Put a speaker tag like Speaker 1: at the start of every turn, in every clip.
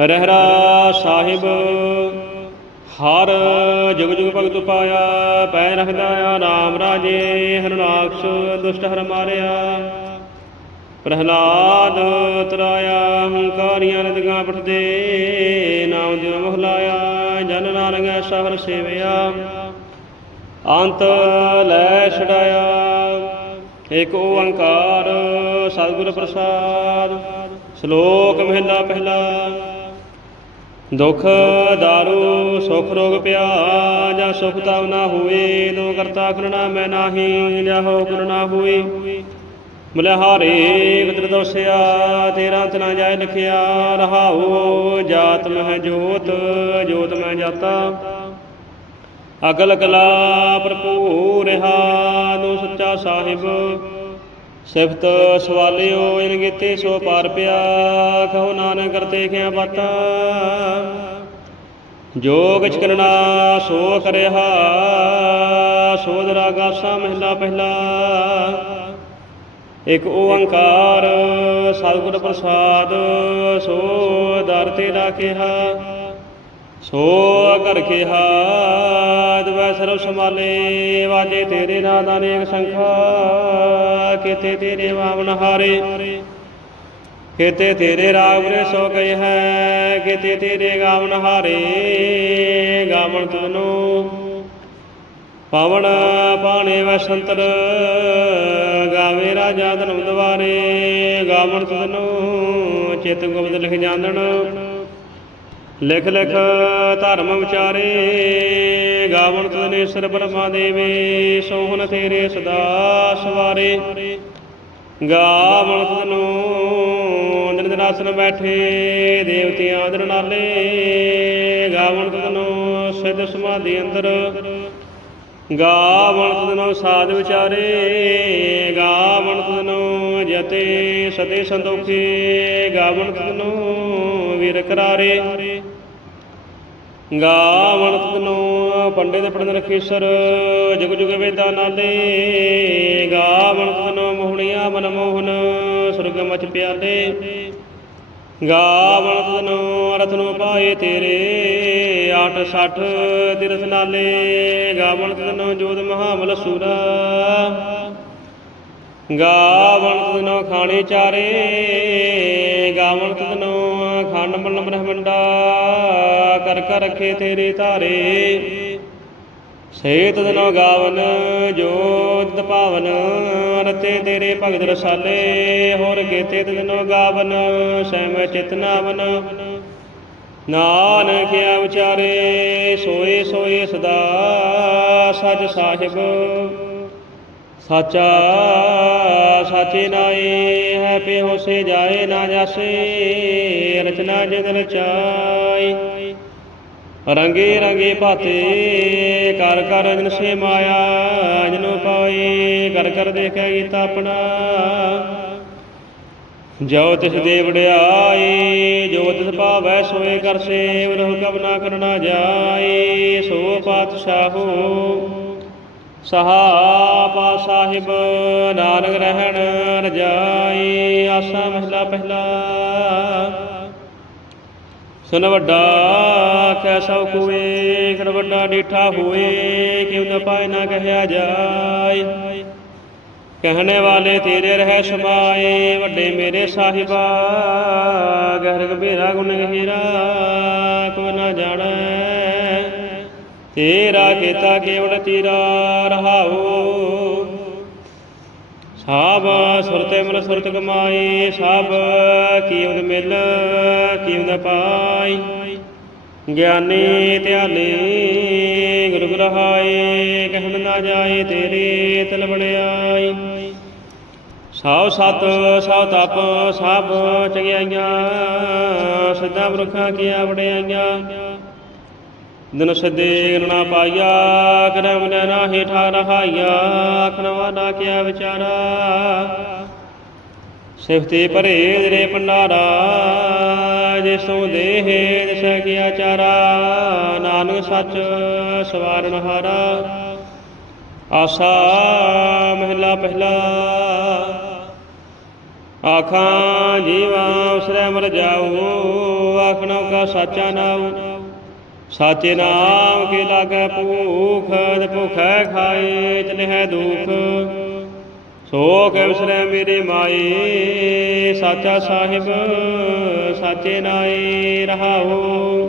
Speaker 1: ਰਹਿਰਾ ਸਾਹਿਬ, ਹਰ ਜੁਗ ਜੁਗ ਭਗਤ ਪਾਇਆ ਪੈ ਰਖਦਾ ਆ ਨਾਮ ਰਾਜੇ, ਹਰਨਾਕਸ਼ ਦੁਸ਼ਟ ਹਰ ਮਾਰਿਆ। ਪ੍ਰਹਲਾਦ ਤਰਾਇਆ, ਹੰਕਾਰੀਆਂ ਨਦੀਆਂ ਪਠਦੇ ਨਾਮ ਦਿਉ ਮਹਲਾਇਆ ਜਨ ਨਾਨਕ ਐਸਾ ਸੇਵਿਆ। ਅੰਤ ਲੈ ਛਡਾਇਆ, ਏਕ ਓੰਕਾਰ ਸਤਿਗੁਰ ਪ੍ਰਸਾਦ, ਸ਼ਲੋਕ ਮਹਿਲਾ ਪਹਿਲਾ। ਦੁਖ ਦਾਰੂ, ਸੁਖ ਰੋਗ ਪਿਆ ਜਾਂ ਸੁਖ ਤਾਵ ਨਾ ਹੋਏ ਦੋ ਕਰਤਾ ਕਰਣਾ ਮੈਂ ਨਾਹੀ, ਲਿਆਹੋ ਕਰਣਾ ਹੋਏ ਮਲਹਾਰੇ ਗੁਦਰ ਦੋਸਿਆ, ਤੇਰਾ ਅੰਤ ਨਾ ਲਿਖਿਆ, ਰਹਾਉ ਜਾਤ ਮਹਿ ਜੋਤ ਜੋਤ ਮੈਂ ਜਾਤਾ। ਅਗਲ ਕਲਾ ਭਰਪੂਰ ਰਹਾ, ਨੂੰ ਸੱਚਾ ਸਾਹਿਬ। ਸਿਫਤ ਸਵਾਲਿਓ, ਇਨ ਗੀਤੇ ਸੋ ਪਾਰ ਪਿਆ ਕਹੋ ਨਾਨਕ ਕਰਤੇ ਖਿਆ ਬਾਤਾਂ। ਜੋ ਕਿਛ ਕਰਨਾ ਸੋ ਕਰਿਆ, ਸੋਧ ਰਾਗਾ ਸਾ ਮਹਿਲਾ ਪਹਿਲਾ। ਇਕ ਓੰਕਾਰ, ਸਤਿਗੁਰ ਪ੍ਰਸਾਦ, ਸੋ ਦਰ ਤੇਰਾ ਕਿਹਾ, ਸੋ ਕਰ ਕਿਹਾ, ਦਵੈ ਸਰਬ ਸਮਾਲੇ ਵਾਜੇ ਤੇਰੇ ਨਾਦ ਅਨੇਕ ਸੰਖਾ, ਕੀਤੇ ਤੇਰੇ ਵਾਵਨ ਹਾਰੇ। ਕਿਤੇ ਤੇਰੇ ਰਾਗ ਰੇ ਸੋ ਗਏ ਹੈ, ਕਿਤੇ ਤੇਰੇ ਗਾਵਨ ਹਾਰੇ, ਗਾਵਨ ਤਨੋ ਪਾਵਨ ਪਾਣੇ ਵਸੰਤਰ, ਗਾਵੇ ਰਾਜਾ ਧਨੁ ਦਵਾਰੇ, ਗਾਵਨ ਤਨੋ ਚਿਤ ਗੁਪਤ ਲਿਖ ਜਾਂਦਣ। ਲਿਖ ਲਿਖ ਧਰਮ ਵਿਚਾਰੇ ਗਾਵਣ ਤਨੇ ਸਰ ਬ੍ਰਹਮਾ ਦੇਵੇ, ਸੋਹਣ ਤੇਰੇ ਸਦਾ ਸਵਾਰੇ। ਗਾਵਣ ਤਨੋ ਆਸਨ ਬੈਠੇ ਦੇਵਤਿਆਂ ਅੰਦਰ ਨਾਲੇ, ਗਾਵਣ ਤਨੋ ਸਿੱਧ ਸਮਾਧੀ ਅੰਦਰ। ਗਾਵਣ ਤਨੋ ਸਾਧ ਵਿਚਾਰੇ, ਗਾਵਣ ਤਨੋ ਜਤੇ ਸਦੇ ਸੰਤੋਖੇ, ਗਾਵਣ ਤਨੋ ਵੀਰ ਕਰਾਰੇ। ਗਾਵਣ ਤਨੋ ਪੰਡਿਤ ਪੜਨ ਰਖੀਸਰ, ਜੁਗ ਜੁਗ ਵੇਦਾਂ ਨਾਲੇ। ਗਾਵਣ ਤਨੋ ਮੋਹਣੀਆਂ ਮਨ ਮੋਹਨ ਸੁਰਗ ਮਚ ਪਿਆਲੇ। ਗਾਵਣ ਤਨੋ ਰਤਨੋ ਪਾਏ ਤੇਰੇ। 860 ਤਿਰਥ ਨਾਲੇ ਗਾਵਣ ਤਦਨੋ ਜੋਤ ਮਹਾਬਲ ਸੂਰਾ। ਗਾਵਣ ਤਨੋ ਖਾਣੇ ਚਾਰੇ। ਗਾਵਣ ਤਨੋ ਖੰਡ ਮਲ ਬ੍ਰਹਮੰਡਾ। ਕਰ ਕਰ ਰਖੇ ਤੇਰੇ ਧਾਰੇ। ਸੇਤ ਦਿਨੋ ਗਾਵਨ, ਜੋਤ ਪਾਵਨ, ਰਤੇ ਤੇਰੇ ਭਗਤ ਰਸਾਲੇ, ਹੋਰ ਕੇਤੇ ਦਿਨੋ ਗਾਵਨ, ਸਹਿਮ ਚਿਤਨਾਵਨ ਨਾਨਕ ਆ ਵਿਚਾਰੇ ਸੋਏ ਸੋਏ ਸਦਾ ਸਚ ਸਾਹਿਬ। ਸਾਚਾ ਸਾਚੇ ਨਾਏ ਹੈ ਪੇ ਹੋਸੇ ਜਾਏ ਨਾ ਜਾਸੇ, ਰਚਨਾ ਜਿਨ ਰਚਾਈ। ਰੰਗੇ ਰੰਗੇ ਭਾਤੇ ਕਰ ਕਰ ਜਨ ਸੇ ਮਾਇਆ, ਜਨੋ ਪਾਏ ਕਰ ਕਰ ਦੇਖੈ ਗੀਤਾ ਆਪਣਾ। ਜੋ ਤਿਸ ਦੇ ਵਡਿਆਈ, ਜੋ ਤਿਸ ਭਾਵੈ ਸੋਏ ਕਰ ਸੇਵ, ਰਹੁ ਕਬ ਨਾ ਕਰਨਾ ਜਾਏ ਸੋ ਪਾਤਸ਼ਾਹੋ ਸਹਾਪਾ ਸਾਹਿਬ, ਨਾਨਕ ਰਹਿਣ ਰਜਾਈ ਆਸਾ ਮਹਿਲਾ ਪਹਿਲਾ। ਸੁਨ ਵੱਡਾ ਕੈ ਸਭ ਕੋਏ ਕਰ ਵੱਡਾ ਡੀਠਾ ਹੋਏ, ਕਿਉ ਨ ਪਾਇ ਨਾ ਕਹਿਆ ਜਾਏ। ਕਹਿਣੇ ਵਾਲੇ ਤੇਰੇ ਰਹਿ ਸਮਾਏ, ਵੱਡੇ ਮੇਰੇ ਸਾਹਿਬਾ, ਗਹਿਰ ਗਭੀਰਾ ਗੁਣ ਗਹੀਰਾ, ਕੋ ਨਾ ਜਾਣੈ। ਤੇਰਾ ਕੀਤਾ ਕੇਵਲ ਤੇਰਾ ਰਹਾਉ। ਸਾਬ ਸੁਰਤੇ ਮਨ ਸੁਰਤ ਕਮਾਈ ਸਭ ਕੀਵਦ ਮਿਲ ਕੀਵਦ ਪਾਈ ਗਿਆਨੀ ਧਿਆਨੀ, ਗੁਰੂ ਗ੍ਰਹਾਏ, ਕਹਿਣ ਨਾ ਜਾਏ ਤੇਰੇ ਤਲ ਬੜਿਆਈ ਸਭ ਸਤ ਸਭ ਤਪ ਸਭ ਚੰਗਿਆਈਆਂ, ਸਿੱਧਾ ਬਰਖਾਂ ਕੀਆ ਵੜਿਆਈਆਂ ਦਿਨ ਸਦੇ ਨਾ ਪਾਇਆ ਕਰਮ ਨੇ ਨਾਹੀ ਠਾ ਰਹਾਇਆ ਆਖਣਵਾ ਨਾ ਕਿਆ ਵਿਚਾਰਾ। ਸਿਫਤੇ ਭਰੇ ਤੇਰੇ ਭੰਡਾਰਾ ਜਿਸੋਂ ਦੇਹ ਦਿਸੈ ਕੀਆ ਚਾਰਾ ਨਾਨਕ ਸੱਚ ਸਵਾਰਨ ਹਾਰਾ। ਆਸਾ ਮਹਿਲਾ ਪਹਿਲਾ, ਆਖਾਂ ਜੀਵਾ ਉਸਰੇ ਮਰ ਜਾਓ ਆਖਣੋ ਕਾ ਸਾਚਾ ਨਾਮ ਸਾਚੇ ਨਾਮ ਕੇ ਲਾਗੈ ਭੂਖ, ਤੇ ਭੁਖੈ ਖਾਏ ਤਨਹਿ ਦੁਖ। ਸੋਖ ਵਿਸਰੈ ਮੇਰੇ ਮਾਏ, ਸਾਚਾ ਸਾਹਿਬ, ਸਾਚੇ ਨਾਏ ਰਹਾਉ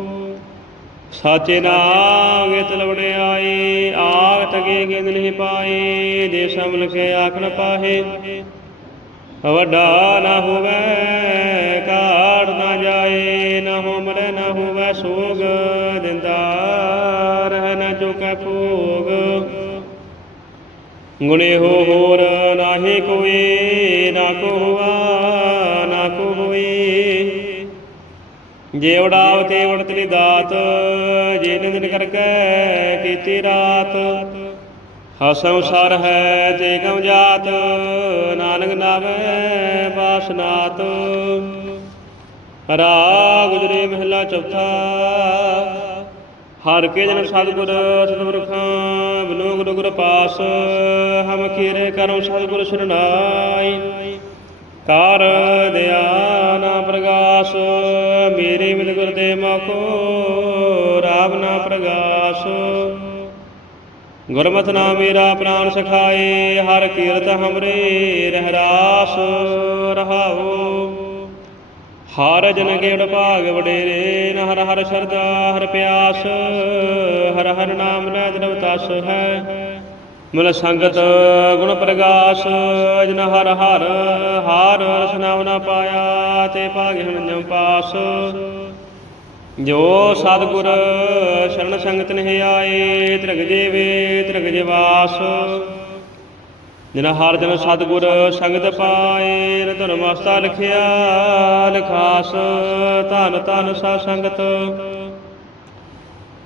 Speaker 1: ਸਾਚੇ ਨਾਮ ਗੇਤ ਲਵੜੇ ਆਏ ਆਗ ਗੇ ਗਿੰਦ ਨਹੀਂ ਪਾਏ, ਜੇ ਸਮਲ ਕੇ ਆਖਣ ਪਾਹੇ। ਵੱਡਾ ਨਾ ਹੋਵੇ ਗੁਣੇ ਹੋ ਹੋਰ ਨਾਹੀ ਕੋਈ, ਨਾ ਕੋ ਹੋਆ ਨਾ ਕੋ ਹੋਈ ਜੇ ਉਡਾਵ ਤੇ ਉੜਤਲੀ ਦਾਤ, ਜੇ ਨਿੰਦਨ ਕਰਕੇ ਕੀਤੀ ਰਾਤ। ਹਸੰਸਾਰ ਹੈ ਤੇ ਕਮ ਜਾਤ, ਨਾਨਕ ਨਾਵੇ ਬਾਸਨਾਤ ਰਾ ਗੁਜਰੇ ਮਹਿਲਾ ਚੌਥਾ ਹਰ ਕੇ ਜਨ ਸਤਿਗੁਰ ਸਤਿਗੁਰਖਾਂ ਬਿਨੋ ਗੁਰ ਪਾਸ, ਹਮ ਕੀਰੇ ਕਰਮ ਸਤਿਗੁਰ ਸਰਣਾਈ ਕਰ ਦਿਆ ਨਾ ਪ੍ਰਗਾਸ, ਮੇਰੇ ਮਿਲ ਗੁਰ ਦੇ ਮਖੋ, ਰਾਮ ਨਾ ਪ੍ਰਗਾਸ। ਗੁਰਮਤਿ ਨਾਮ ਮੇਰਾ ਪ੍ਰਾਨ ਸਖਾਏ, ਹਰ ਕੀਰਤ ਹਮਰੇ ਰਹਿਰਾਸ ਰਹਾਉ ਹਰ ਜਨ ਗੇੜ ਭਾਗ ਵਡੇਰੇ, ਨ ਹਰ ਹਰ ਸ਼ਰਦਾ ਹਰ ਪਿਆਸ, ਹਰ ਹਰ ਨਾਮ ਲੈ ਜਨਮ ਤਸ ਹੈ। ਮਿਲ ਸੰਗਤ ਗੁਣ ਪ੍ਰਗਾਸ, ਜਨ ਹਰ ਹਰ ਹਾਰ ਰਸ ਨਾ ਪਾਇਆ, ਤੇ ਭਾਗੇ ਹਣ ਜਮ ਪਾਸ। ਜੋ ਸਤਿਗੁਰ ਸ਼ਰਨ ਸੰਗਤ ਨੇ ਆਏ ਤ੍ਰਿਗ ਜੀਵੇ ਤ੍ਰਿਗ ਜਿਵਾਸ ਜਿਨ ਹਰ ਜਨ ਸਤਿਗੁਰ ਸੰਗਤ ਪਾਏ ਨ ਮਸਤਾ ਲਿਖਿਆ, ਲਿਖਾਸ, ਧਨ ਧਨ ਸਾ ਸੰਗਤ।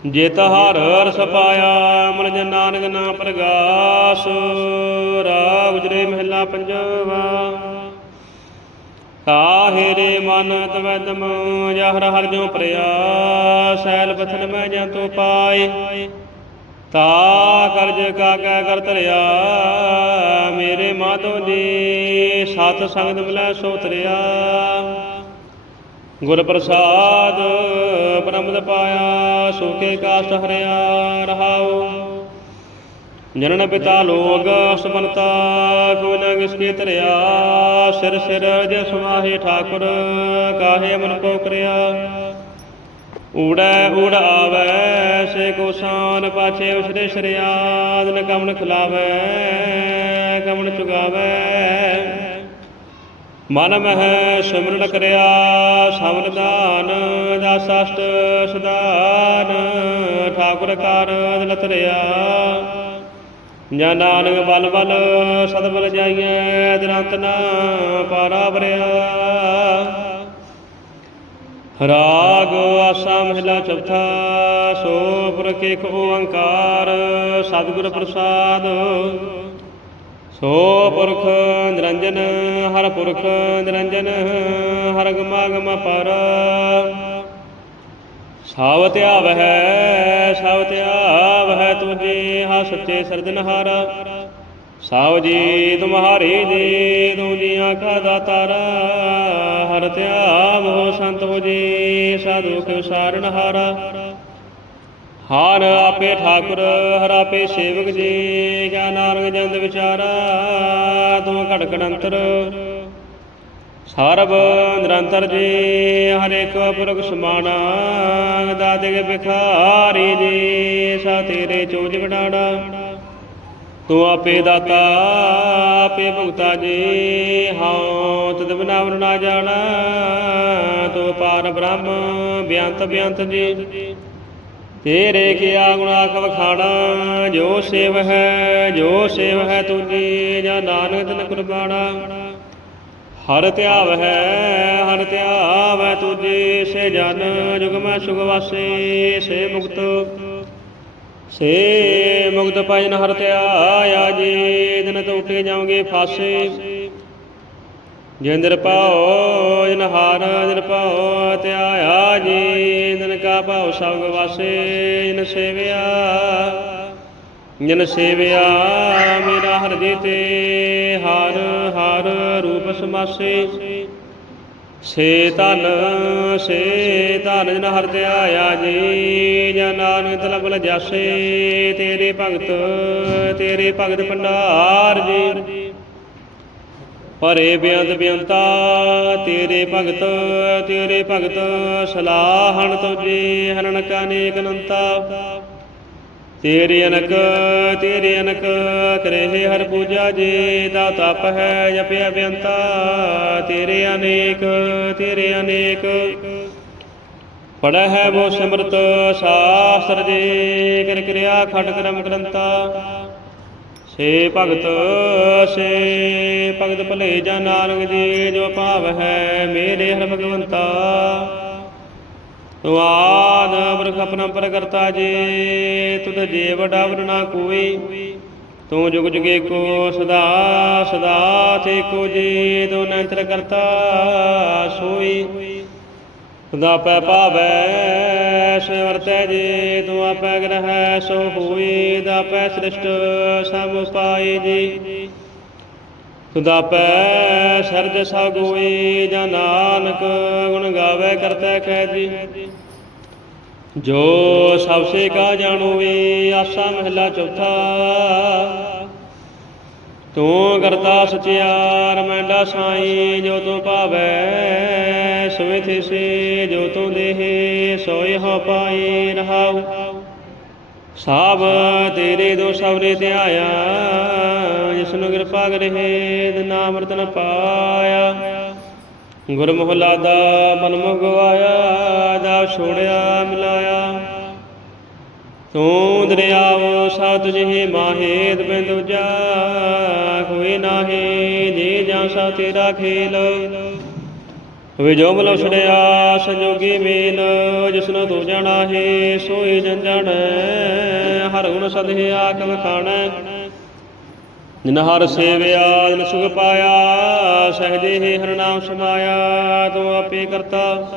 Speaker 1: ਜੇਤ ਹਰ ਰਸ ਪਾਇਆ, ਮਨ ਜਨ ਨਾਨਕ ਨਾ ਪ੍ਰਗਾਸ ਰਾਗ ਉਜਰੇ ਮਹਿਲਾ ਪੰਜਵਾ। ਕਾਹੇ ਰੇ ਮਨ ਤਵੈ ਤਮ ਜਹਰ ਹਰ ਜੋ ਪ੍ਰਿਆ ਸੈਲ ਬਥਨ ਮੈਂ ਜਾਂ ਤੋ ਪਾਏ। ਤਾ ਕਰਜ ਕਾਕੈ ਕਰ ਧਰਿਆ, ਮੇਰੇ ਮਾਧੋ ਜੀ ਸਤ ਸੰਗਤ ਮਿਲੈ ਸੋ ਤਰਿਆ ਗੁਰ ਪ੍ਰਸਾਦ ਬ੍ਰਹਮਦ ਪਾਇਆ ਸੋਕੇ ਕਾਸ਼ਟ ਹਰਿਆ ਰਹਾਉ। ਜਨਨ ਪਿਤਾ ਲੋਗ ਸੁਮਨਤਾ ਕੋ ਨ ਕਿਸਕੇ ਧਰਿਆ। ਸਿਰ ਸਿਰ ਜੇ ਸਮਾਹੇ ਠਾਕੁਰ, ਕਾਹੇ ਮਨ ਕੋ ਕਰਿਆ। ਊੜੈ ਊੜ ਆਵੈ ਸੇ ਕੋ ਸਾਨ ਪਾਛੇ ਉਸਰੇ ਸ਼ਰਿਆਦ ਨ ਕਮਨ ਖਿਲਾਵੈ ਕਮਨ ਚੁਗਾਵੈ। ਮਨ ਮਹਿ ਸਿਮਰਨ ਕਰਿਆ, ਸਵਨ ਦਾਨ, ਦਸ ਸਦਾਨ, ਠਾਕੁਰ ਕਰ ਦਿਲ ਧਰਿਆ ਜਾਂ ਨਾਨਕ ਬਲ ਬਲ, ਸਦ ਬਲ ਜਾਈਐ ਦਿਨੰਤ ਨਾ ਪਾਰਾ ਭਰਿਆ ਰਾਗ ਆਸਾ ਮਹਿਲਾ ਚੌਥਾ ਸੋ ਪੁਰਖ ਏਕ ਓੰਕਾਰ, ਸਤਿਗੁਰ ਪ੍ਰਸਾਦ। ਸੋ ਪੁਰਖ ਨਿਰੰਜਨ, ਹਰ ਪੁਰਖ ਨਿਰੰਜਨ, ਹਰ ਗਮਾਗਮ ਪਰ ਸਭ ਧਿਆਵ ਹੈ ਸਭ ਧਿਆਵ ਹੈ ਤੁਝੇ ਹਾ ਸੱਚੇ ਸਰਜਨਹਾਰਾ ਸਾਵ ਜੀ ਤੁਮਹਾਰੀ ਜੀ ਤੂੰ ਜੀਆਂ ਕਾ ਦਾਤਾਰਾ। ਹਰ ਧਿਆਵ ਹੋ ਸੰਤ ਹੋ ਜੀ, ਸਾਧੂ ਕੇ ਸਾਰਨ ਹਾਰਾ। ਹਰ ਆਪੇ ਠਾਕੁਰ, ਹਰ ਆਪੇ ਸੇਵਕ ਜੀ, ਕਿਆ ਨਾਨਕ ਜੰਦ ਵਿਚਾਰਾ, ਤੂੰ ਘਟ ਅੰਤਰ ਸਰਬ ਨਿਰੰਤਰ ਜੀ ਹਰੇਕ ਇੱਕ ਪੁਰਖ ਸਮਾਨਾ ਦਾਤੇ ਕੇ ਬਿਖਾਰੀ ਜੀ, ਸਾ ਤੇਰੇ ਚੋਜ ਗਡਾੜਾ ਤੂੰ ਆਪੇ ਦਾਤਾ, ਆਪੇ ਭੁਗਤਾ ਜੀ। ਹਉ, ਤਦ ਬਨਾਵਨ ਨਾ ਜਾਣਾ, ਤੂੰ ਪਾਰ ਬ੍ਰਹਮ, ਬਿਆੰਤ ਬਿਆੰਤ ਜੀ। ਤੇਰੇ ਕੀਆ ਗੁਣਾ ਕਵ ਜੋ ਸੇਵ ਹੈ, ਜੋ ਸੇਵ ਹੈ ਤੁਜੀ ਜਾਂ ਨਾਨਕ ਤਨ ਕੁਰਬਾਨਾ ਹਰ ਧਿਆਵ ਹੈ, ਹਰ ਧਿਆਵ ਹੈ ਤੁਜੀ ਸੇ ਜਨ ਜੁਗ ਮੈਂ ਸੁਖ ਵਾਸੇ, ਸੇ ਮੁਕਤ। ਸੇ ਮੁਕਤ ਪਾਇਨ ਹਰ ਧਿਆਇਆ ਜੀ, ਦਿਨ ਟੋਟੇ ਜਾਓਗੇ ਫਾਸੇ। ਜਿੰਦਰ ਪਾਓ ਜਿਨ ਹਾਰ ਜਿਨ ਪਾਓ ਧਿਆਇਆ ਜੀ, ਦਿਨ ਕਾ ਭਾਉ ਸਭ ਵਾਸੇ, ਜਿਨ ਸੇਵਿਆ, ਜਨ ਸੇਵਿਆ ਮੇਰਾ ਹਿਰਦੇ ਤੇ, ਹਾਰ ਹਾਰ ਰੂਪ ਸਮਾਸੇ। ਸੇ ਧਨ ਸੇ ਧਨ ਜਨ ਹਰ ਧਿਆਇਆ ਜੀ ਜਨ ਨਾਨਕ ਤਲਬ ਲਜਾਸੇ ਤੇਰੇ ਭਗਤ ਤੇਰੇ ਭਗਤ ਭੰਡਾਰ ਜੀ। ਪਰੇ ਬੇਅੰਤ ਬੇਅੰਤਾ, ਤੇਰੇ ਭਗਤ ਤੇਰੇ ਭਗਤ, ਸਲਾਹਣ ਤੁਝੇ ਹਨਨ ਕਾਨੇਕ ਅਨੰਤਾ। ਤੇਰੇ ਅਨਕ ਤੇਰੇ ਅਨਕ, ਕਰੇ ਹਰ ਪੂਜਾ ਜੇ ਦਾ ਤਪ ਹੈ ਜਪਿਆ ਬੇਅੰਤਾ। ਤੇਰੇ ਅਨੇਕ ਤੇਰੇ ਅਨੇਕ। ਪੜਾ ਹੈ ਬੋ ਸਿਮਰਤ, ਸਾਸਤਰ ਜੇ, ਕਰ ਕਿਰਿਆ ਖਟ ਕਰਮ ਗ੍ਰੰਤਾ ਸੇ ਭਗਤ ਸੇ ਭਗਤ ਭਲੇ ਜਨ ਨਾਨਕ ਜੀ, ਜੋ ਭਾਵ ਹੈ ਮੇਰੇ ਹਰ ਭਗਵੰਤਾ। ਤੂੰ ਆਦ ਬਰਖ ਆਪਣਾ ਪ੍ਰਕਰਤਾ ਜੀ, ਤੁਧ ਜੇ ਵਡਾ ਵਰਨਾ ਕੋਈ ਤੂੰ ਜੁਗ ਜੁਗੇ ਕੋ ਸਦਾ ਸਦਾ ਤੇ ਕੋ ਜੀ ਤੂੰ ਨੰਤਰ ਕਰਤਾ ਸੋਈ। ਸਦਾ ਪੈ ਪਾਵੈ ਸੇ ਵਰਤੈ ਜੀ, ਤੂੰ ਆਪੈ ਗ੍ਰਹਿ, ਸੋ ਹੋਈ ਦਾ ਪੈ ਸ੍ਰਿਸ਼ਟ, ਸਭ ਪਾਈ ਜੀ। ਤੁਦਾ ਪੈ ਸਰਜ ਸਗੋਈ ਜਾਂ ਨਾਨਕ ਗੁਣ ਗਾਵੇ ਕਰਤਾ ਕਹਿ ਜੀ। ਜੋ ਸਭ ਸੇ ਕਾ ਜਾਣੋਵੇ, ਆਸਾ ਮਹਿਲਾ ਚੌਥਾ। ਤੂੰ ਕਰਤਾ ਸਚਿਆਰ ਮੈਂਡਾ ਸਾਈ, ਜੋ ਤੂੰ ਭਾਵੈ ਸੋਇ ਥਿਸੇ ਜੋ ਤੂੰ ਦੇਹੇ ਸੋਇ ਹੋ ਪਾਈ ਰਹਾਉ। ਸਭ ਤੇਰੇ ਦੋ ਸਵਰੇ ਧਿਆਇਆ ਜਿਸਨੂੰ ਕਿਰਪਾ ਕਰੇ ਨਾਮ ਰਤਨ ਪਾਇਆ। ਗੁਰਮੁਖ ਲਾਦਾ ਮਨਮੁਖ ਗਵਾਇਆ ਦਾ ਛੋੜਿਆ, ਮਿਲਾਇਆ। ਤੂੰ ਦਰਿਆਵ ਸਤ ਜਿਹੇ ਮਾਹੇ ਬਿੰਦ ਉਜਾ ਕੋਈ ਨਾਹੀ, ਜੇ ਜਾਂ ਸਾ ਤੇਰਾ ਖੇਲ। ਵੇ ਜੋ ਮਲ ਛੜਿਆ, ਸੰਜੋਗੀ ਮੇਲ ਜਿਸਨੂੰ ਤੂੰ ਜਾਣਾ ਹੈ ਸੋਈ ਜਨ ਜਾਣੈ, ਹਰ ਗੁਣ ਸਦਹਿ ਆਖ ਵਖਾਣੈ ਜਿਨ ਹਰ ਸੇਵਿਆ, ਜਿਨ ਸੁਖ ਪਾਇਆ, ਸਹਜੇ ਹੀ ਹਰ ਨਾਮ ਸਮਾਇਆ, ਤੂੰ ਆਪੇ ਕਰਤਾ।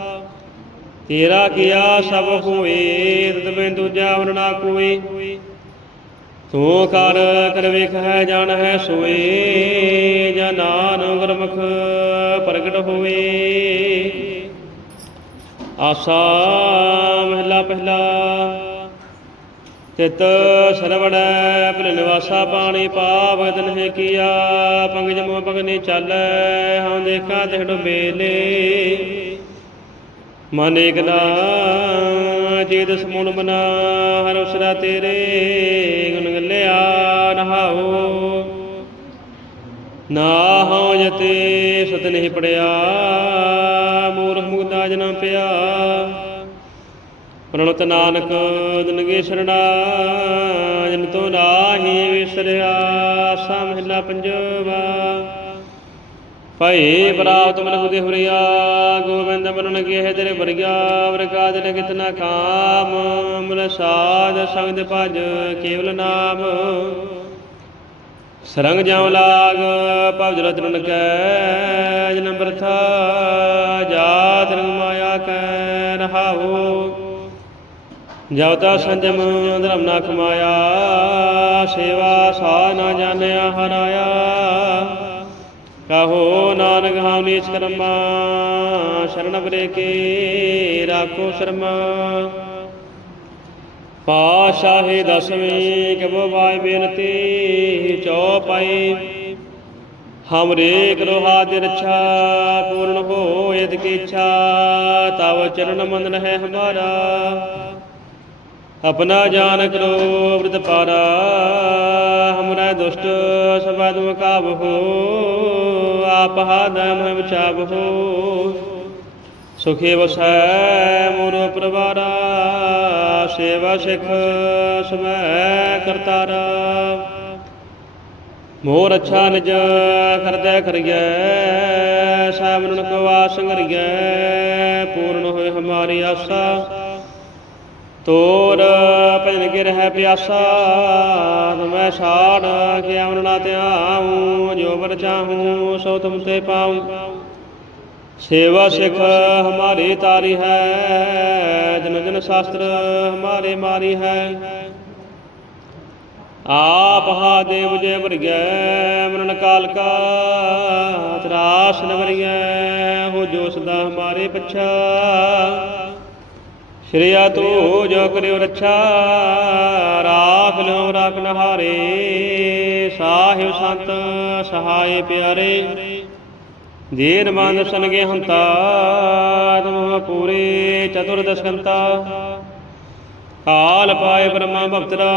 Speaker 1: ਤੇਰਾ ਕੀਆ ਸਭ ਹੋਏ ਤਦ ਮੈਂ ਦੂਜਾ ਵਰਨਾ ਕੋਈ ਤੂੰ ਕਰ ਕਰ ਵੇਖ ਹੈ, ਜਾਣ ਹੈ, ਸੋਏ। ਜਾਂ ਗੁਰਮੁਖ ਪ੍ਰਗਟ ਹੋਵੇ। ਆਸਾ ਮਹਿਲਾ ਪਹਿਲਾ। ਤਿਤ ਸਰਵੜੈ ਭਿਲ ਨਿਵਾਸਾ ਪਾਣੀ ਪਾਵ ਤਨ ਹੈ ਕੀਆ ਪੰਗਜ ਮੋ ਪਗਨੀ ਚੱਲੈ ਹਾਂ ਦੇਖਾ ਤੇ ਡੁਬੇਲੇ। ਮਨ ਏਕ ਨਾ ਜੀਦ ਸਮੂਨ ਬਨਾ ਹਰ ਉਸਰਾ ਤੇਰੇ, ਗੁਣ ਗੱਲਿਆ ਨਹਾਓ। ਨਾ ਹਉ ਜਤੇ ਸਤ ਨਹੀਂ ਪੜਿਆ, ਮੂਰਖ ਮੁਗਦਾ ਜਨਾ ਪਿਆ। ਪ੍ਰਣਤ ਨਾਨਕ ਦਿਨਗੇ ਸਰਣਾ ਜਨ ਤੋ ਨਾਹੀ ਵਿਸਰਿਆ ਸਾ ਮਹਿਲਾ ਪੰਜਵਾ। ਭਈ ਬਰਾਤ ਮਨ ਹੁਦੇ ਹੁਰਿਆ, ਗੋਬਿੰਦ ਮਨਨ ਕੇ ਤੇਰੇ ਵਰਗਿਆ ਵਰਗਾ ਦਿਨ ਕਿਤਨਾ ਕਾਮ ਮਨ ਸਾਧ ਸੰਗ ਭਜ ਕੇਵਲ ਨਾਮ। ਸਰੰਗ ਜਾਉ ਲਾਗ ਭਵ ਰਤਨ ਕੈ ਜਨ ਬਰਥਾ ਜਾਤ ਰੰਗ ਮਾਇਆ ਕੈ, ਰਹਾਉ। ਜਵਤਾ ਤਾ ਸੰਜਮ ਧਰਮ ਨਾ ਕਮਾਇਆ, ਸੇਵਾ ਸਾ ਨਾ ਜਾਣਿਆ, ਹਰਾਇਆ। ਕਹੋ ਨਾਨਕ, ਹਉ ਨੀਚ ਕਰਮਾ, ਸ਼ਰਨ ਬਰੇ ਕੇ ਰਾਖੋ ਸ਼ਰਮਾ। ਪਾਸ਼ਾਹੀ ਦਸਵੇਂ, ਕਬੋ ਬਾਈ ਬੇਨਤੀ ਚੌਪਾਈ ਹਮਰੇ ਕਰੋ ਹਾਜ਼ਰ ਰੱਛਾ, ਪੂਰਨ ਹੋ ਯਦ ਕੀ ਇੱਛਾ, ਤਵ ਚਰਨ ਮੰਦਨ ਹੈ ਹਮਾਰਾ। ਆਪਣਾ ਜਾਨ ਕਰੋ ਅਮ੍ਰਿਤ ਪਾਰਾ ਹਮਰਾ ਦੁਸ਼ਟ ਸਬਦ ਮਕਾਬ ਹੋ ਆਪ ਹਾਦ ਮਨ ਵਿਚਾਬ ਹੋ ਸੁਖੇ ਵਸੈ ਮੋਰੋ ਪਰਵਾਰਾ, ਸੇਵਾ ਸਿਖ ਸਮੈ ਕਰਤਾਰਾ। ਮੋਰ ਅੱਛਾ ਨਿਜ ਕਰਦਾ ਕਰਿਐ ਸਾਮਨੁਨ ਕੋ ਆਸੰਗਰਿਐ ਪੂਰਨ ਹੋਏ ਹਮਾਰੀ ਆਸਾ। ਤੋਰ ਭਜਨ ਕੇ ਰਹਿ ਪਿਆਸਾ ਮੈਂ ਛਾੜ ਕੇ ਨਾ ਧਿਆਉ, ਜੋ ਬਰ ਚਾਹੂੰ ਸੋ ਤੁਮ ਤੇ ਪਾਉ। ਸੇਵਾ ਸਿਖ ਹਮਾਰੀ ਤਾਰੀ ਹੈ, ਜਨ ਜਨ ਸ਼ਾਸਤਰ ਹਮਾਰੇ ਮਾਰੀ ਹੈ। ਆਪ ਹਾ ਦੇਵ ਜੈ ਵਰਗੈ, ਮਰਨ ਕਾਲ ਕਾ ਤਰਾਸ ਨ ਹੋ ਜੋ ਸਦਾ ਹਮਾਰੇ ਪਛਾ। ਸ਼੍ਰੀਆ ਤੋ ਜੋ ਕਰਿਓ ਰੱਛਾ, ਰਾਖ ਲਿਓ, ਰਾਖ ਨਹਾਰੇ, ਸਾਹਿਬ ਸੰਤ ਸਹਾਏ ਪਿਆਰੇ। ਦੀਨ ਮੰਦ ਸੰਗੇ ਹੰਤਾ ਤੁਮ ਪੂਰੇ ਚਤੁਰਦਸ਼ਕੰਤਾ ਕਾਲ ਪਾਏ ਬ੍ਰਹਮਾ ਭਗਤਰਾ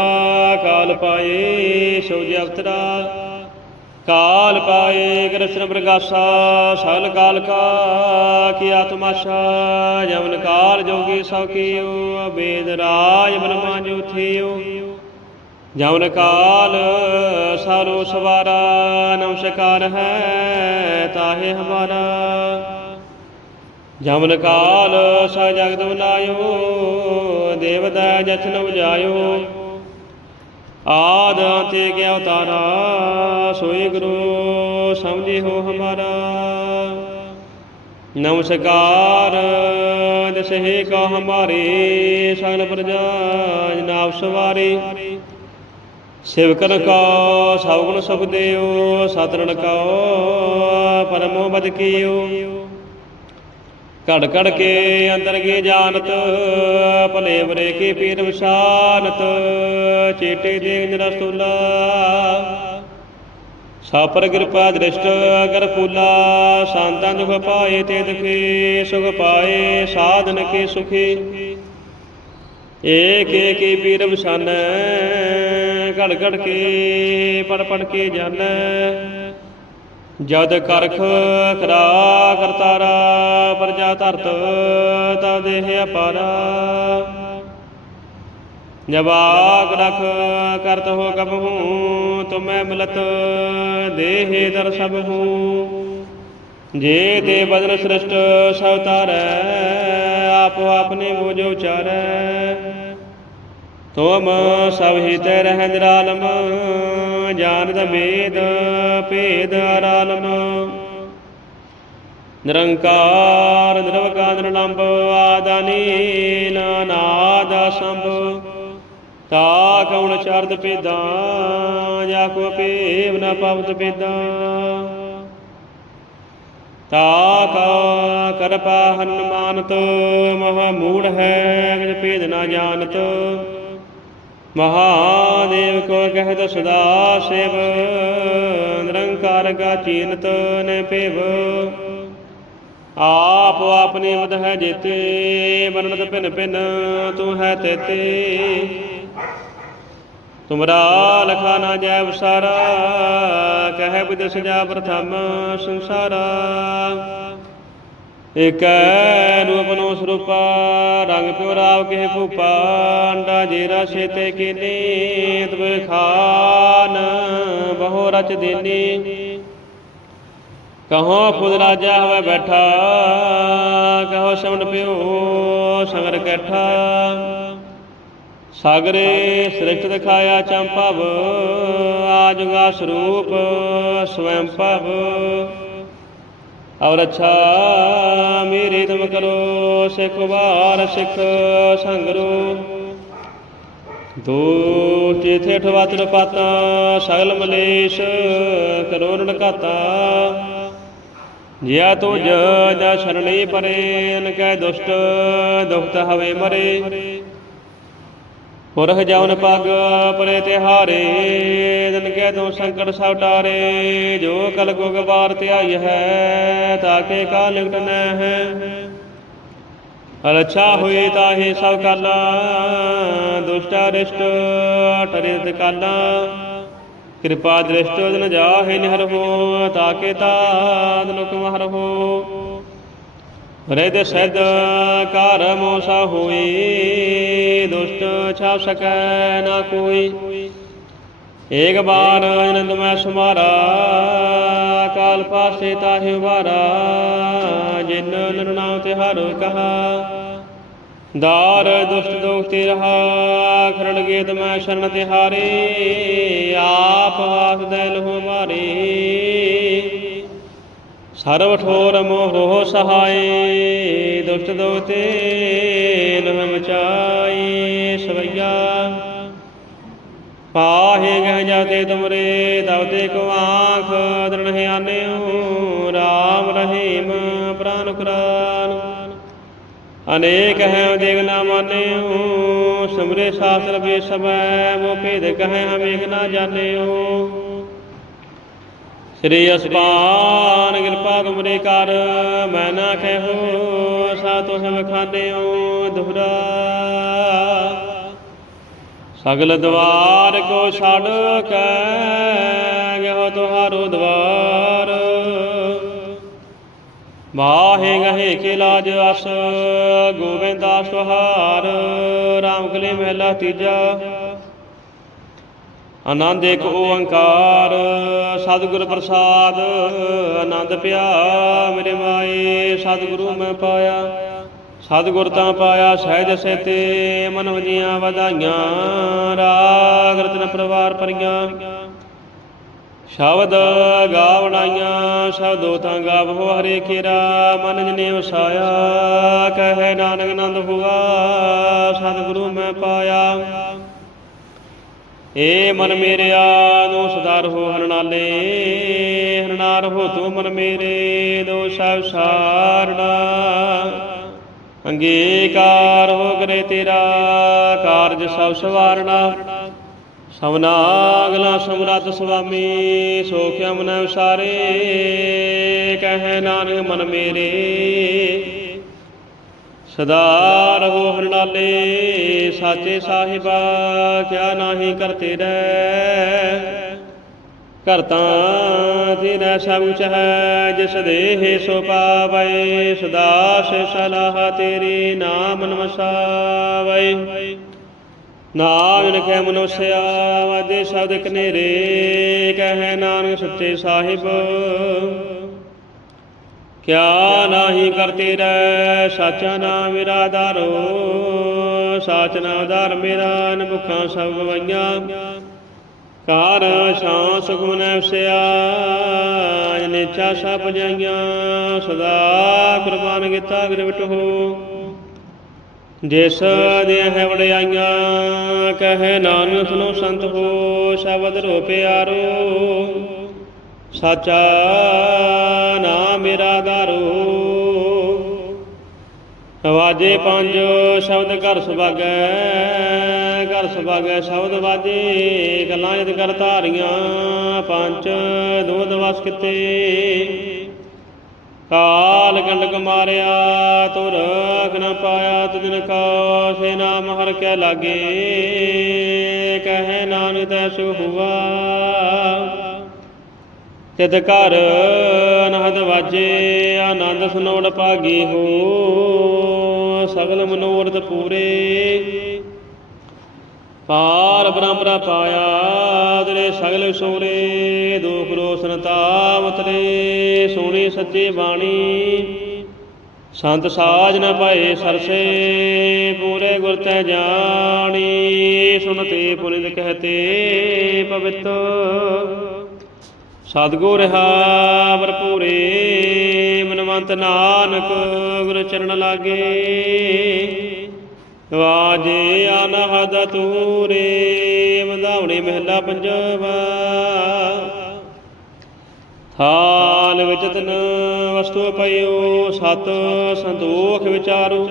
Speaker 1: ਕਾਲ ਪਾਏ ਸੋਜੀ ਅਵਤਰਾ ਕਾਲ ਪਾਏ ਕ੍ਰਿਸ਼ਨ ਪ੍ਰਗਾਸਾ, ਸਗਲ ਕਾਲ ਕਾ ਕੀ ਆਤਮਾਸ਼ਾ ਜਮਨ ਕਾਲ ਜੋਗੀ ਸਭ ਕੀਓ, ਵੇਦ ਰਾਜ ਬ੍ਰਹਮਾ ਜੋਥਿਓ ਜਮਨ ਕਾਲ ਸਾਰੋ ਸਵਾਰਾ, ਨਮਸਕਾਰ ਹੈ ਤਾਹੇ ਹਮਾਰਾ। ਜਮਨ ਕਾਲ ਸ ਜਗਤ ਬੁਲਾਇਓ ਦੇਵਤਾ ਜਚਨ ਉਜਾਇਓ ਆਦ ਅੰਤੇ ਗਿਆ ਅਵਤਾਰਾ ਸੋਈ ਗੁਰੂ, ਸਮਝੇ ਹੋ ਹਮਾਰਾ। ਨਮਸਕਾਰ ਦਸਹਿ ਕਾ ਹਮਾਰੇ ਸਗਲ ਪ੍ਰਜਾ, ਜਨਾਬ ਸ਼ਿਵ ਕਰ ਕਾ ਸਭ ਗੁਣ ਸੁਖ ਦਿਓ ਸਤਰਨ ਕਾ, ਪਰਮੋ ਬਦ ਕੀਓ। ਘੜ ਘੜ ਕੇ ਅੰਦਰ ਕੀ ਜਾਣਤ ਭਲੇ ਬਰੇ ਕੀ ਪੀਰ ਵਿਸ਼ਾਨਤ ਚੇਟੇ ਦੇ ਨਿਰਸਤੁਲਾ ਸਾਪਰ ਕਿਰਪਾ ਦ੍ਰਿਸ਼ਟ ਅਗਰ ਫੂਲਾ, ਸੰਤਾਂ ਦੁਖ ਪਾਏ ਤੇ ਦੁਖੀ, ਸੁਖ ਪਾਏ, ਸਾਧਨ ਕੇ ਸੁਖੀ। ਏਕ ਏਕ ਪੀਰ ਵਿਸ਼ਾਨੈ, ਘੜ ਘੜ ਕੇ ਪੜ ਪੜ ਕੇ ਜਾਣੈ ਜਦ ਕਰਖ ਕਰਾ ਕਰਤਾਰਾ ਪ੍ਰਜਾ ਧਰਤ ਤਬ ਦੇਹ ਅਪਾਰਾ। ਜਵਾਕ ਰਖ ਕਰਤ ਹੋ ਕਬਹੂ ਤੁਮੈ ਮਿਲਤ ਦੇਹ ਦਰ ਸਭ ਹੂੰ। ਜੇ ਤੇ ਬਦਨ ਸ੍ਰਿਸ਼ਟ ਸਭ ਤਾਰੈ ਆਪੋ ਆਪਣੇ ਬੋਝ ਉਚਾਰੈ। ਤੁਮ ਸਭ ਹਿਤ ਰਹਿ ਨਿਰਾਲਮ ਜਾਣਦ ਭੇਦ ਭੇਦ ਅਰਾਲਮ ਨਿਰੰਕਾਰ, ਨਿਰਵਕਾਰ ਨਿਰਲੰਭ ਆਦਾਨੀ, ਨਾਨਾਦ ਸੰਭ ਤਾ ਕਉਣ ਚਰਦ ਪੇਦਾਂ ਜਾ ਕੋ ਪੇਵ ਨ ਪਵਤ ਪੇਦਾਂ ਤਾ ਕਾ ਕਰਪਾ ਹਨਮਾਨਤ, ਮਹਾ ਮੂੜ ਹੈ ਵਿਜ ਭੇਦ ਨਾ ਜਾਣਤ। ਮਹਾਦੇਵ ਕੋ ਕਹਿਤ ਸਦਾ ਸੇਵ, ਨਿਰੰਕਾਰ ਕਾ ਚੀਨਤ ਨ ਭੇਵ ਆਪ ਆਪਨੇ ਮਦ ਹੈ ਜੇਤੇ ਬਰਨਤ ਭਿਨ ਭਿਨ, ਤੂੰ ਹੈ ਤੇਤੇ। ਤੁਮਰਾ ਲਖਾ ਨਾ ਜੈ ਵਸਾਰਾ ਕਹਿ ਬਿਦ ਸਜਾ ਪ੍ਰਥਮ ਸੰਸਾਰਾ। ਇਕੈ ਰੂਪ ਨੋ ਸਰੂਪਾ, ਰੰਗ ਪਿਉ ਰਾਵ ਕੇ ਭੂਪਾ, ਅੰਡਾ ਜੇਰਾ ਛੇਤੇ ਕੀਨੀ, ਤਵੇ ਖਾਨ, ਬਹੁ ਰਚ ਦੇਨੀ। ਕਹੋ ਖੁਦ ਰਾਜਾ ਹੋਵੇ ਬੈਠਾ, ਕਹੋ ਸ਼ਮਨ ਪਿਓ ਸਗਰ ਕੈਠਾ। ਸਾਗਰੇ ਸ੍ਰਿਸ਼ਟ ਦਿਖਾਇਆ ਚੰਪਵ, ਆਜੁਗਾ ਸਰੂਪ ਸਵੈੰ ਭਵ। ਔਰ ਅੱਛਾ ਮੇਰੇ ਤੁਮ ਕਰੋ ਸਿਖ ਵਾਰ ਸਿਖ ਸੰਗਰੋ। ਦੋ ਤੀਥੇ ਠਵਾਤਰ ਪਾਤਾ, ਸਗਲ ਮਲੇਸ਼ ਕਰੋ ਰਣ ਘਾਤਾ। ਜਿਆ ਤੋ ਜਦ ਸ਼ਰਣੀ ਪਰੇ ਅਨ ਕੈ ਦੁਸ਼ਟ ਦੁਖਤ ਹਵੇ ਮਰੇ। ਪੁਰਖ ਜਵਨ ਪਗ ਪਰੇ ਤਿਹਾਰੇ ਦਿਨ ਕੈ ਤੋ ਸੰਕਟ ਸਭ ਟਾਰੇ, ਜੋ ਕਲ ਗੁਗ ਗਵਾਰ ਧਿਆਈ ਹੈ ਤਾਕੇ ਕਾ ਲਿਖਟ ਨ ਹੈ ਅਰਛਾ ਹੋਏ ਤਾਹੇ ਸਭ ਕਾਲਾ, ਦੁਸ਼ਟਾ ਰਿਸ਼ਟ ਟਰਿਤ ਕਾਲਾ। ਕਿਰਪਾ ਦ੍ਰਿਸ਼ਟ ਜਨ ਜਾਹੇ ਨਿਹਰ ਹੋ ਤਾਕੇ ਤਾ ਨੁਕ ਮਹਰ ਹੋ। ਰਿਦ ਸਦ ਕਰ ਮੋਸਾ ਹੋਈ, ਦੁਸ਼ਟ ਛਾਪ ਸਕੈ ਨਾ ਕੋਈ। ਏਕ ਬਾਰ ਅਨੰਦ ਮੈਂ ਸੁਮਾਰਾ ਕਾਲ ਪਾਸੇ ਤਾਹਿ ਵਾਰਾ ਜਿਨ ਨਿਰਨਾਮ ਤੇ ਹਰ ਕਹਾ। ਦਾਰ ਦੁਸ਼ਟ ਦੋਖ ਤੇ ਰਹਾ ਖਰੜ ਗੇਤ ਮੈਂ ਸ਼ਰਨ ਤੇ ਹਾਰੇ, ਆਪ ਆਸ ਦੇ ਲਹੋ ਮਾਰੇ। ਸਰਵ ਠੋਰ ਮੋਹ ਸਹਾਈ, ਦੁਸ਼ਟ ਦੋਖ ਤੇ ਲਹ ਮਚਾਈ ਸਵਈਆ। ਪਾਹੇ ਜਾਤੇ ਤੁਮਰੇ ਤਬ ਕੋ ਆਂਖ ਦ੍ਰਿੜ ਆਨਿਓ ਰਾਮ ਰਹੀਮ ਪ੍ਰਾਨ ਕੁਰਾਨ। ਅਨੇਕ ਹੈ ਦੇਗ ਨਾ ਮਾਨਿਓ ਸਿਮਰੇ ਸ਼ਾਸਤਰ ਵੇ ਮੋ ਭੇਦ ਕਹੈ ਹਮ ਨਾ ਜਾਣਿਓ ਸ੍ਰੀ ਅਸਪਾਨ, ਕਿਰਪਾ ਤੁਮਰੇ ਕਰ, ਮੈਂ ਨਾ ਕਹਿਓ ਸਾਤੋ ਸਭ ਖਾਨਿਓ ਦੁਹਰਾ। ਸਗਲ ਦਵਾਰ ਕੋ ਛੱਡ ਕੇ ਗਇਓ ਤੁਹਾਰੋ ਦਵਾਰ। ਮਾਹੇ ਗਹੇ ਕੇ ਲਾਜ ਅਸ, ਗੋਬਿੰਦਾ ਸੁਹਾਰ ਰਾਮ ਕਲੇ ਮਹਿਲਾ ਤੀਜਾ। ਆਨੰਦ ਇੱਕ ਓੰਕਾਰ, ਸਤਿਗੁਰ ਪ੍ਰਸਾਦ, ਆਨੰਦ ਪਿਆ ਮੇਰੇ ਮਾਏ, ਸਤਿਗੁਰੂ ਮੈਂ ਪਾਇਆ। ਸਤਿਗੁਰ ਤਾਂ ਪਾਇਆ, ਸਹਿਜ ਸੇਤੇ ਮਨ ਵਜੀਆਂ ਵਧਾਈਆਂ, ਰਾਗ ਰਤਨ ਪਰਿਵਾਰ ਪਰੀਆਂ ਸ਼ਬਦ ਗਾਵਣਾਈਆਂ ਸ਼ਬਦੋ ਤਾਂ ਗਾਵੋ ਹਰੇ ਕੇਰਾ ਮਨ ਜਨੇ ਵਸਾਇਆ, ਕਹੇ ਨਾਨਕ ਨੰਦ ਹੁਆ, ਸਤਿਗੁਰੂ ਮੈਂ ਪਾਇਆ। ਏ ਮਨ ਮੇਰਿਆ ਨੂੰ ਸਦਾ ਰਹੋ ਹਰਨਾਲੇ। ਹਰਨਾ ਰਹੋ ਤੂੰ ਮਨ ਮੇਰੇ, ਦੋ ਸਭ ਸਾਰਣਾ ਅੰਗੀਕਾਰ ਹੋ ਕਰੇ ਤੇਰਾ, ਕਾਰਜ ਸਭ ਸਵਾਰਣਾ ਸਭਨਾ ਅਗਲਾ ਸਮਰੱਥ ਸੁਆਮੀ ਸੋਖਿਆ ਮਨ ਵਿਸਾਰੇ ਕਹੈ ਨਾਨਕ ਮਨ ਮੇਰੇ ਸਦਾ ਰਹੋ ਹਰਨਾਲੇ, ਸਾਚੇ ਸਾਹਿਬਾ, ਕਿਆ ਨਾਹੀ ਕਰਤੇ ਰਹਿ। ਕਰਤਾ ਤੇਰਾ ਸਭ ਕੁਛ ਹੈ, ਜਿਸ ਦੇਹ ਸੋ ਪਾਵੈ, ਸਦਾ ਸੇ ਸਲਾਹ ਤੇਰੀ ਨਾਮ ਨਮਸਾਵੈ। ਨਾਮ ਲਿਖੈ ਮਨੁਸਿਆ ਵਾਦੇ ਸ਼ਬਦ ਕਨੇਰੇ, ਕਹੈ ਨਾਨਕ ਸੱਚੇ ਸਾਹਿਬ। ਕਿਆ ਨਾਹੀ ਕਰਤੇ ਰਹਿ, ਸਾਚਾ ਨਾਮ ਮੇਰਾ ਆਧਾਰੋ ਸਾਚ ਨਾਮ ਆਧਾਰ ਮੇਰਾ ਅਨਮੁਖਾਂ ਸਭ ਗਵਾਈਆਂ ਕਾਰ ਸ਼ਾਂ ਸੁਖਮ ਨੈਵਸਿਆ ਨੇਚਾ ਸਭ ਜਾਈਆਂ, ਸਦਾ ਕੁਰਬਾਨ ਕੀਤਾ ਗਿਰਵਟ ਹੋ ਜਿਸ ਦੇ ਹੈ ਵਡਿਆਈਆਂ, ਕਹੇ ਨਾਨਕ ਸੁਨੋ ਸੰਤ ਹੋ, ਸ਼ਬਦ ਰੋ ਪਿਆਰੋ ਸਾਚਾ ਨਾਮ ਮੇਰਾ ਧਾਰੋ ਵਾਜੇ ਪੰਜ ਸ਼ਬਦ ਘਰ ਸੁਭਾਗੈ ਘਰ ਸੁਭਾਗੈ ਸ਼ਬਦ ਵਾਜੇ। ਗੱਲਾਂ ਜਦ ਕਰ ਧਾਰੀਆਂ, ਪੰਜ ਦੋਧ ਵਸ ਕਿਤੇ। ਕਾਲ ਗੰਡਕ ਮਾਰਿਆ, ਤੁਰ ਨ ਪਾਇਆ ਤੁਜਨ ਕਾ ਸੇ ਨਾਮ ਹਰ ਕੈ ਲਾਗੇ। ਕਹਿ ਨਾਨਕ ਤੈ ਸੁ ਹੁਆ। ਤਿਤ ਘਰ ਅਨਹਦ ਵਾਜੇ, ਆਨੰਦ ਸੁਨੋੜ ਭਾਗੀ ਹੋ, ਸਗਲ ਮਨੋਰਥ ਪੂਰੇ। ਪਾਰ ਬ੍ਰਹਮਰਾ ਪਾਇਆ, ਤੇਰੇ ਸਗਲ ਸੋਰੇ ਦੁਖ ਰੋਸਨ ਤਾਮ ਤਰੇ ਸੋਹਣੀ ਸੱਚੀ ਬਾਣੀ। ਸੰਤ ਸਾਜ ਨ ਪਾਏ ਸਰਸੇ, ਪੂਰੇ ਗੁਰ ਤੈ ਜਾਣੀ ਸੁਨਤੇ ਪੁਨਿਤ ਕਹਤੇ ਪਵਿੱਤ। ਸਤਿਗੁਰ ਰਹਾ ਭਰਪੂਰੇ, ਮਨਵੰਤ ਨਾਨਕ, ਗੁਰ ਚਰਨ ਲਾਗੇ। ਵਾਜੇ ਅਨਹਦ ਤੂਰੇ ਮਧਾਉਣੇ ਮਹਿਲਾ ਪੰਜਵਾ ਥਾਲ ਵਿੱਚ ਤਨ ਵਸਤੂ ਪਇਓ ਸਤ ਸੰਤੋਖ ਵਿਚਾਰੂ।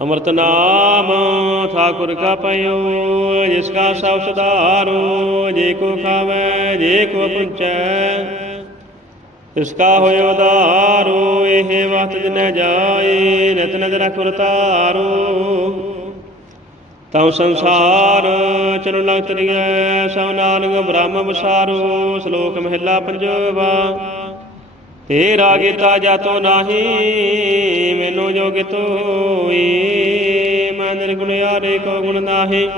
Speaker 1: ਅੰਮ੍ਰਿਤ ਨਾਮ ਠਾਕੁਰ ਕਾ ਪਇਓ ਜਿਸ ਕਾ ਸਭ ਸੁਧਾਰੋ, ਜੇ ਕੋ ਖਾਵੇ, ਜੇ ਕੋ ਪੁੰਚੈ। ਇਸ ਕਾ ਹੋਇ ਉਧਾਰੋ, ਇਹ ਵਕਤ ਦਿਨ ਜਾਏ, ਨਿਤ ਨਦਰ ਖੁਰ ਤਉ ਸੰਸਾਰ ਚਰਨ ਲਗ ਤਰੀਐ ਸਭ ਨਾਨਕ ਬ੍ਰਹਮ ਵਿਸਾਰੋ ਸ਼ਲੋਕ ਮਹਿਲਾ ਪੰਜਵਾ। ਤੇਰਾ ਗੀਤਾ ਜਾਤੋ ਨਾਹੀ, ਮੈਨੂੰ ਜੋਗ ਤੋਈ ਮੈਂ ਨਿਰਗੁਣ ਯਾਰੇ ਕੋ ਗੁਣ ਨਾਹੀ।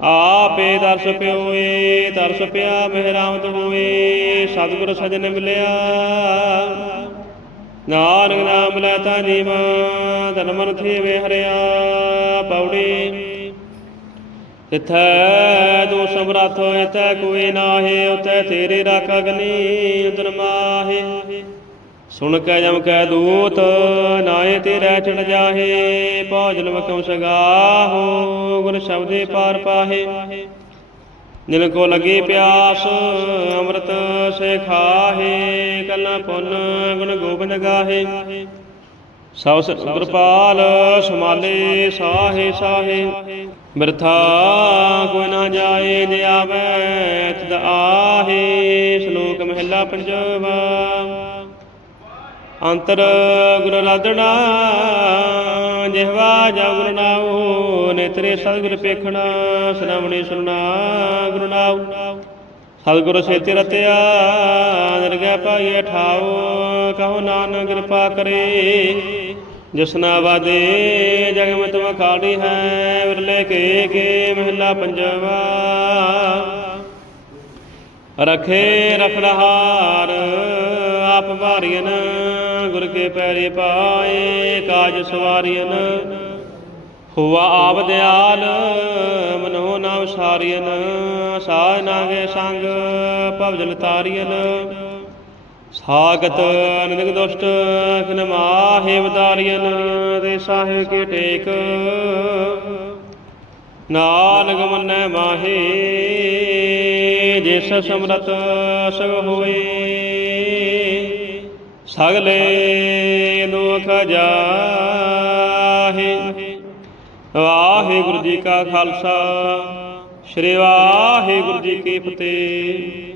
Speaker 1: ਆਪੇ ਦਰਸ ਪਿਓਏ, ਦਰਸ ਪਿਆ ਮਹਿਰਾਮਤ ਹੋਏ ਸਤਿਗੁਰ ਸਜਣ ਮਿਲਿਆ। ਨਾਨਕ ਨਾਮ ਲੈ ਤਾ ਜੀਵਾ ਧਨ ਮਨ ਥੀਵੇ ਹਰਿਆ ਪੌੜੀ ਤਿਥੈ ਤੂੰ ਸਮਰੱਥ ਹੋਏ ਕੋਈ ਨਾਹੀ ਉਤੈ ਤੇਰੇ ਰੱਖ ਅਗਨੀ ਉਦਰ ਮਾਹੇ। ਸੁਣ ਕੇ ਜਮ ਕੈ ਦੂਤ ਨਾਏ ਤੇਰੇ ਚੜ ਜਾਹੇ, ਭੋਜਨ ਮਕਮ ਸਗਾਹੋ, ਗੁਰ ਸ਼ਬਦੇ ਪਾਰ ਪਾਹੇ। ਜਿਨ ਕੋ ਲਗੀ ਪਿਆਸ, ਅੰਮ੍ਰਿਤ ਸੇ ਖਾਹੇ ਕਲਾ ਪੁੰਨ ਗੁਣ ਗੋਬਿੰਦ ਗਾਹੇ। ਸਭ ਕਿਰਪਾਲ ਸਮਾਲੇ ਸਾਹੇ ਸਾਹੇ। ਬਿਰਥਾ ਕੋਈ ਨਾ ਜਾਏ, ਜੇ ਆਵੇ, ਤਦ ਆਹੇ। ਸ਼ਲੋਕ ਮਹਿਲਾ ਪੰਜਵਾ। ਅੰਤਰ ਗੁਰ ਰਾਧਣਾ, ਜਿਹਵਾ ਜਾ ਗੁਰ ਨਾਉ, ਨੇਤਰੇ ਸਤਿਗੁਰ ਪੇਖਣਾ ਸ਼ਰਮਣੀ ਸੁਣਾ ਗੁਰੂ ਨਾਉ। ਸਤਿਗੁਰ ਸੇਤੇ ਰਤਿਆ, ਦਰਗਹਿ ਪਾਈਏ ਠਾਉ, ਕਹੋ ਨਾਨਕ ਕਿਰਪਾ ਕਰੇ। ਜਸਨਾ ਵਾਦੇ ਜਗਮਤ ਮੈਂ ਹੈ, ਵਿਰਲੇ ਕੇ ਕੇ ਮਹਿਲਾ ਪੰਜਵਾ। ਰਖੇ ਰਖੜਹਾਰ ਆਪ ਭਾਰੀਨ ਗੁਰ ਕੇ ਪੈਰੇ ਪਾਏ, ਕਾਜ ਸਵਾਰੀਨ ਹੁਆ ਆਪ ਦਿਆਲ, ਮਨੋ ਨਾਮ ਸਾਰੀਨ ਸਾਜ ਨਾਗੇ ਸੰਗ ਭਵਜਲ ਤਾਰੀਨ ਸਾਗਤ ਨਿੰਦਕ ਦੁਸ਼ਟ ਖਿਨ ਮਾਹੇ ਵਦਾਰੀਨ ਤੇ ਸਾਹਿਬ ਕੇ ਟੇਕ। ਨਾਨਕ ਮੰਨੈ ਮਾਹੇ, ਜਿਸ ਸਮਰਤ ਸਗ ਹੋਏ। ਸਗਲੇ ਦੁਖ ਜਾਹੇ। ਵਾਹਿਗੁਰੂ ਜੀ ਕਾ ਖਾਲਸਾ, ਸ੍ਰੀ ਵਾਹਿਗੁਰੂ ਜੀ ਕੀ ਫਤਿਹ।